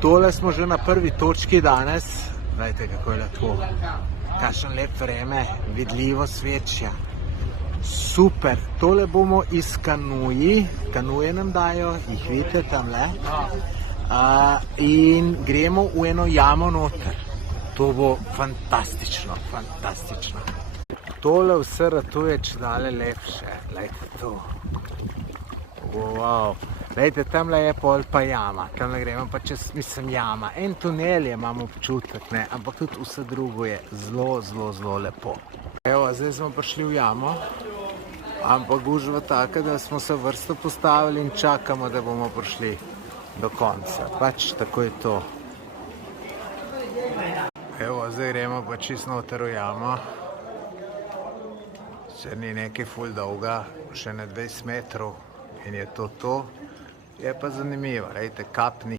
Tole smo že na prvi točki danes. Gledajte, kako je lepo. Kakšen lep vreme, vidljivo svečja. Super, tole bomo iz kanuji, kanuje nam dajo, jih vidite tamle. In gremo v eno jamo noter. To bo fantastično, fantastično. Tole vse ratuje čedalje lepše, gledajte to. Wow. Lejte, tamle je pol pa jama, tamle gremo pa čez, mislim, jama. En tunel je, imam občutek, ne, ampak tudi vse drugo je zelo, zelo, zelo lepo. Evo, zdaj smo prišli v jamo, ampak gužva taka, da smo se vrsto postavili in čakamo, da bomo prišli do konca. Pač tako je to. Evo, zdaj gremo pa čisto noter v jamo. Če ni nekaj ful dolga, še ne 20 metrov. In je to. Je pa zanimivo, rejte, kapni.